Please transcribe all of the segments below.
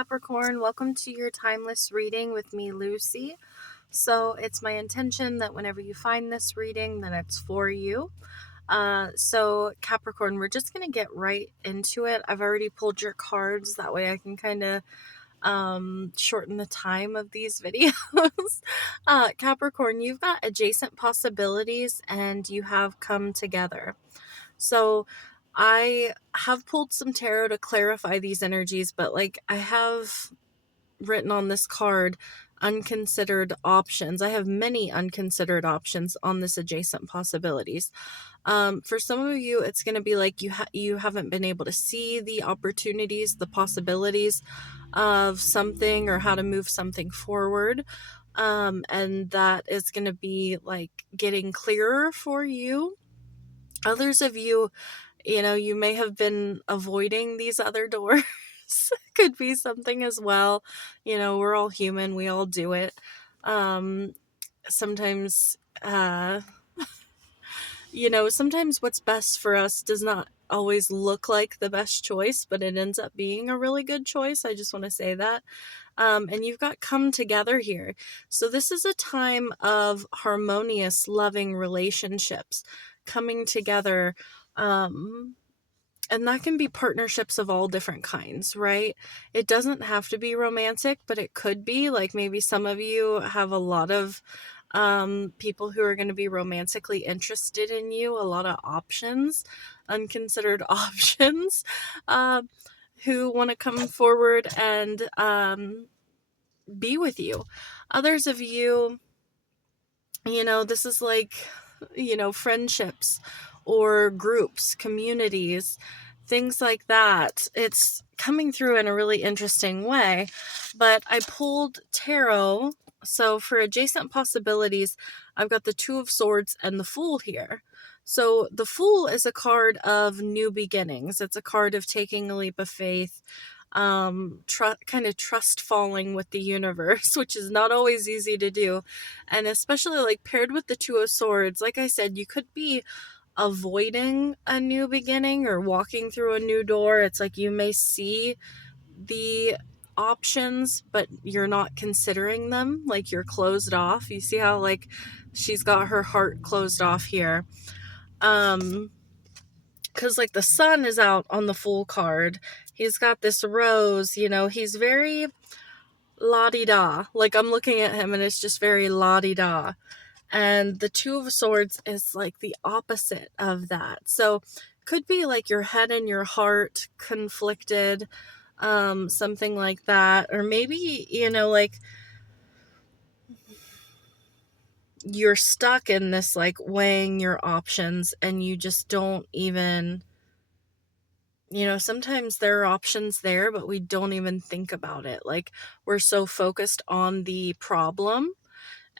Capricorn. Welcome to your timeless reading with me, Lucy. So it's my intention that whenever you find this reading, then it's for you. So Capricorn, we're just going to get right into it. I've already pulled your cards. That way I can kind of shorten the time of these videos. Capricorn, you've got adjacent possibilities and you have come together. So I have pulled some tarot to clarify these energies, but I have written on this card unconsidered options. I have many unconsidered options on this adjacent possibilities. For some of you, it's going to be like you haven't been able to see the opportunities, the possibilities of something or how to move something forward. And that is going to be getting clearer for you. Others of you, you may have been avoiding these other doors. Could be something as well. We're all human. We all do it. Sometimes, sometimes what's best for us does not always look like the best choice, but it ends up being a really good choice. I just want to say that. And you've got come together here. So this is a time of harmonious, loving relationships coming together. And that can be partnerships of all different kinds, right? It doesn't have to be romantic, but it could be. Maybe some of you have a lot of people who are going to be romantically interested in you, a lot of options, unconsidered options, who want to come forward and be with you. Others of you, this is friendships or groups, communities, things like that. It's coming through in a really interesting way. But I pulled tarot. So for adjacent possibilities, I've got the Two of Swords and the Fool here. So the Fool is a card of new beginnings. It's a card of taking a leap of faith, kind of trust falling with the universe, which is not always easy to do. And especially paired with the Two of Swords, like I said, you could be avoiding a new beginning or walking through a new door. It's you may see the options, but you're not considering them. You're closed off. You see how she's got her heart closed off here. Because the sun is out on the Fool card. He's got this rose, he's very la-di-da. I'm looking at him and it's just very la-di-da. And the Two of Swords is the opposite of that. So could be your head and your heart conflicted, something like that. Or maybe, you're stuck in this weighing your options and you just don't even, sometimes there are options there, but we don't even think about it. We're so focused on the problem.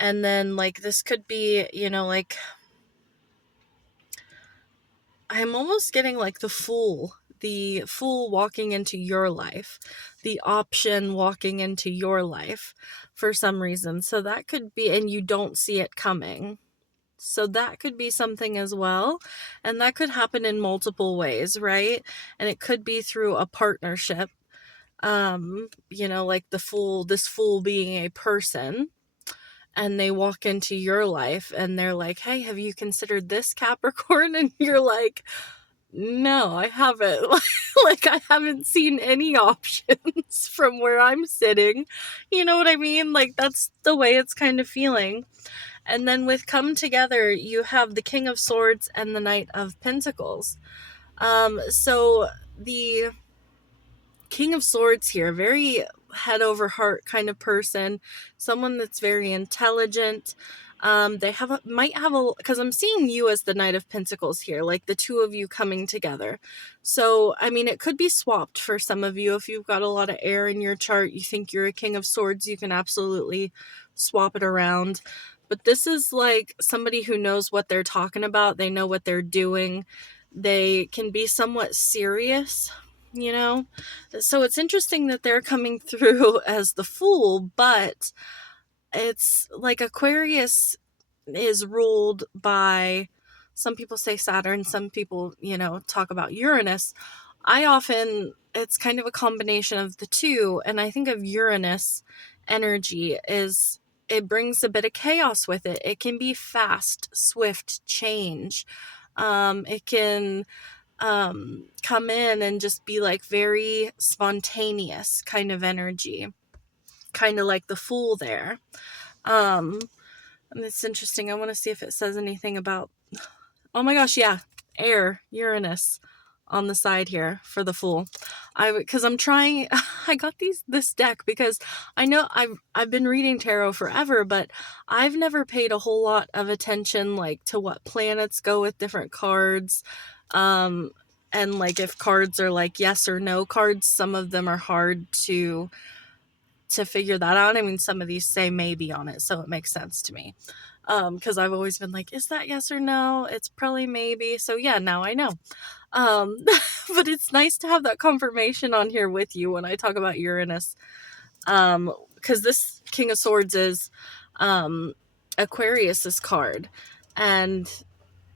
And then this could be, I'm almost getting the fool walking into your life, the option walking into your life for some reason. So that could be, and you don't see it coming. So that could be something as well. And that could happen in multiple ways, right? And it could be through a partnership. This fool being a person. And they walk into your life and they're like, hey, have you considered this, Capricorn? And you're like, no, I haven't. I haven't seen any options from where I'm sitting. You know what I mean? That's the way it's kind of feeling. And then with come together, you have the King of Swords and the Knight of Pentacles. So the King of Swords here, very head over heart kind of person, someone that's very intelligent. They might have because I'm seeing you as the Knight of Pentacles here, the two of you coming together. So, I mean, it could be swapped for some of you. If you've got a lot of air in your chart, you think you're a King of Swords, you can absolutely swap it around. But this is somebody who knows what they're talking about. They know what they're doing. They can be somewhat serious, So it's interesting that they're coming through as the Fool, but it's Aquarius is ruled by, some people say Saturn, some people, talk about Uranus. it's kind of a combination of the two, and I think of Uranus energy is it brings a bit of chaos with it. It can be fast, swift change. It can come in and just be like very spontaneous kind of energy, kind of like the Fool there. And it's interesting. I want to see if it says anything about, oh my gosh, yeah, air, Uranus on the side here for the Fool. Because I'm trying, I got this deck because I know I've been reading tarot forever, but I've never paid a whole lot of attention like to what planets go with different cards. And like if cards are like yes or no cards, some of them are hard to figure that out. I mean, some of these say maybe on it, so it makes sense to me. Because I've always been like, is that yes or no? It's probably maybe. So yeah, now I know. But it's nice to have that confirmation on here with you when I talk about Uranus. Because this King of Swords is Aquarius's card. And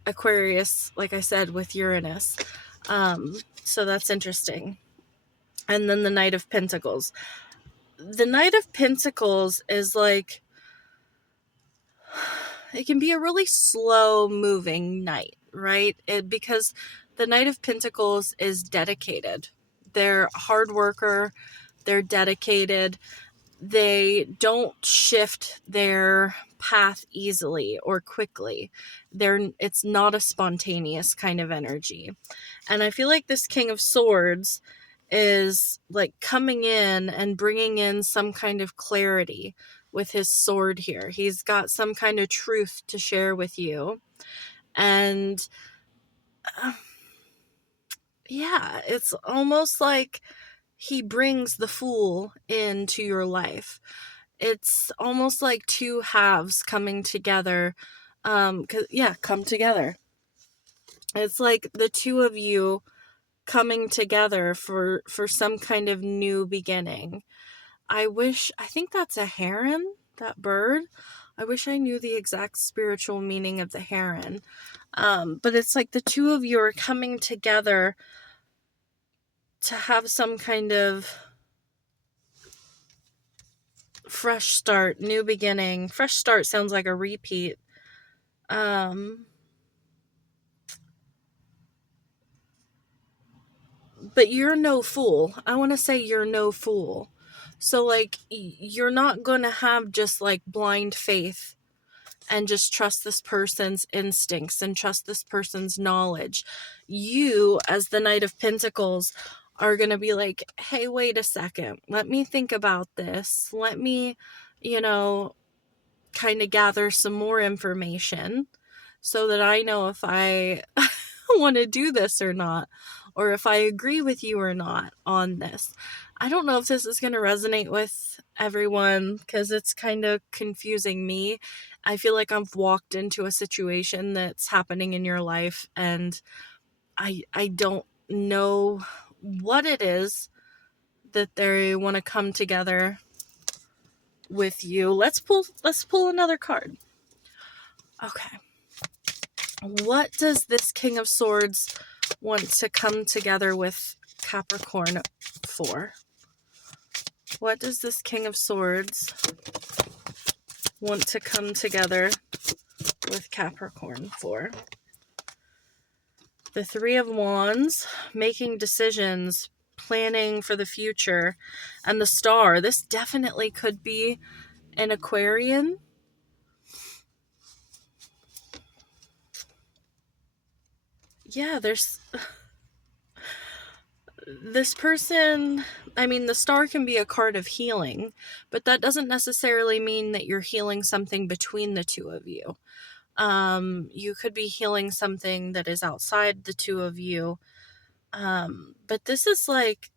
Aquarius, like I said, with Uranus. So that's interesting. And then the Knight of Pentacles. The Knight of Pentacles is like, it can be a really slow moving knight, right? Because the Knight of Pentacles is dedicated. They're a hard worker. They're dedicated. They don't shift their path easily or quickly. It's not a spontaneous kind of energy. And I feel like this King of Swords is like coming in and bringing in some kind of clarity with his sword here. He's got some kind of truth to share with you. And yeah, it's almost like he brings the Fool into your life. It's almost like two halves coming together. Come together. It's like the two of you coming together for some kind of new beginning. I think that's a heron, that bird. I wish I knew the exact spiritual meaning of the heron. But it's like the two of you are coming together to have some kind of fresh start, new beginning. Fresh start sounds like a repeat. But you're no fool. I want to say you're no fool. So, like, you're not going to have just, like, blind faith and just trust this person's instincts and trust this person's knowledge. You, as the Knight of Pentacles, are going to be like, hey, wait a second. Let me think about this. Let me, kind of gather some more information so that I know if I want to do this or not, or if I agree with you or not on this. I don't know if this is going to resonate with everyone because it's kind of confusing me. I feel like I've walked into a situation that's happening in your life and I don't know what it is that they want to come together with you. Let's pull another card. Okay. What does this King of Swords want to come together with Capricorn for? What does this King of Swords want to come together with Capricorn for? The Three of Wands, making decisions, planning for the future, and the Star. This definitely could be an Aquarian. Yeah, there's this person. I mean, the Star can be a card of healing, but that doesn't necessarily mean that you're healing something between the two of you. You could be healing something that is outside the two of you. But this is like,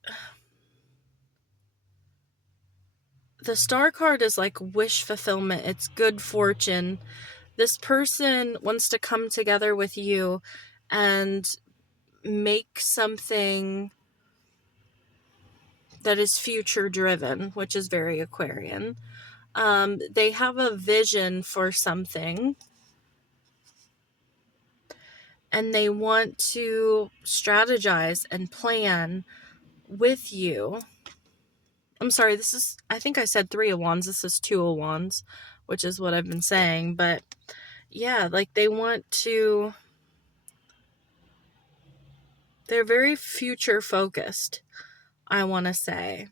the Star card is like wish fulfillment. It's good fortune. This person wants to come together with you and make something that is future driven, which is very Aquarian. They have a vision for something, and they want to strategize and plan with you. I'm sorry, I think I said 3 of Wands. This is 2 of Wands, which is what I've been saying. But yeah, like they want to, they're very future focused, I want to say.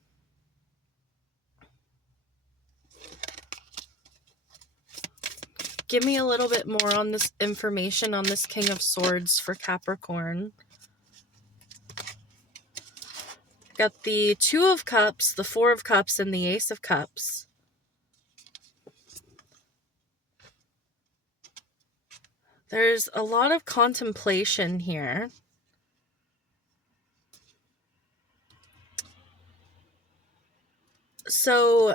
Give me a little bit more on this information on this King of Swords for Capricorn. Got the 2 of Cups, the 4 of Cups, and the Ace of Cups. There's a lot of contemplation here. So,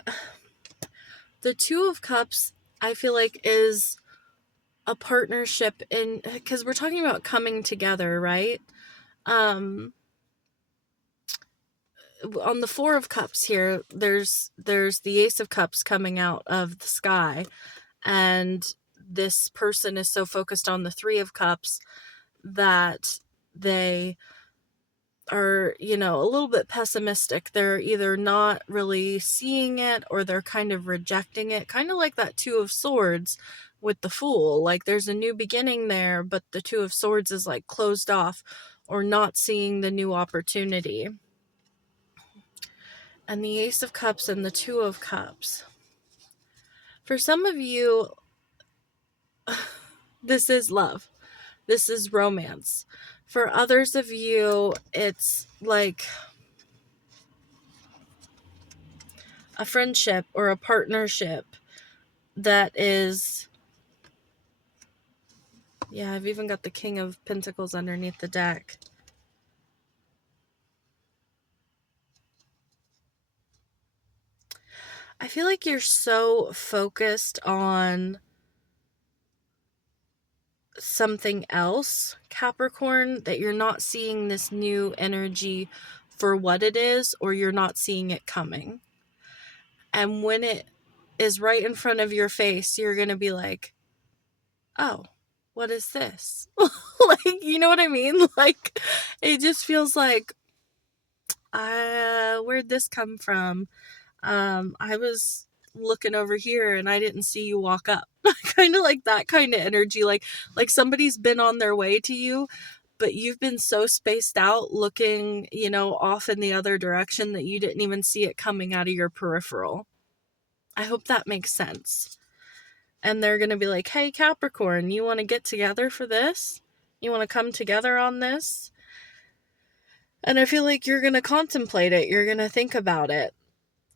the 2 of Cups, I feel like, is a partnership in, because we're talking about coming together, right? On the 4 of Cups here, there's the Ace of Cups coming out of the sky, and this person is so focused on the 3 of Cups that they are, a little bit pessimistic. They're either not really seeing it or they're kind of rejecting it, kind of like that 2 of Swords with the Fool. Like there's a new beginning there, but the 2 of Swords is like closed off or not seeing the new opportunity. And the Ace of Cups and the 2 of Cups. For some of you, this is love. This is romance. For others of you, it's like a friendship or a partnership that is, yeah, I've even got the King of Pentacles underneath the deck. I feel like you're so focused on something else, Capricorn, that you're not seeing this new energy for what it is, or you're not seeing it coming. And when it is right in front of your face, you're going to be like, oh, what is this? Like, you know what I mean? Like, it just feels like, where'd this come from? I was looking over here and I didn't see you walk up. Kind of like that kind of energy, like somebody's been on their way to you, but you've been so spaced out looking, off in the other direction that you didn't even see it coming out of your peripheral. I hope that makes sense. And they're going to be like, hey, Capricorn, you want to get together for this? You want to come together on this? And I feel like you're going to contemplate it. You're going to think about it.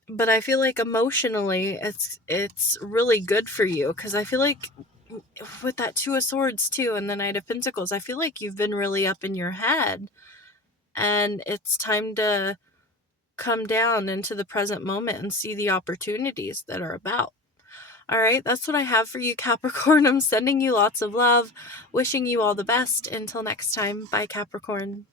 But I feel like emotionally, it's really good for you. Because I feel like with that 2 of Swords too, and the Knight of Pentacles, I feel like you've been really up in your head. And it's time to come down into the present moment and see the opportunities that are about. All right, that's what I have for you, Capricorn. I'm sending you lots of love, wishing you all the best. Until next time, bye, Capricorn.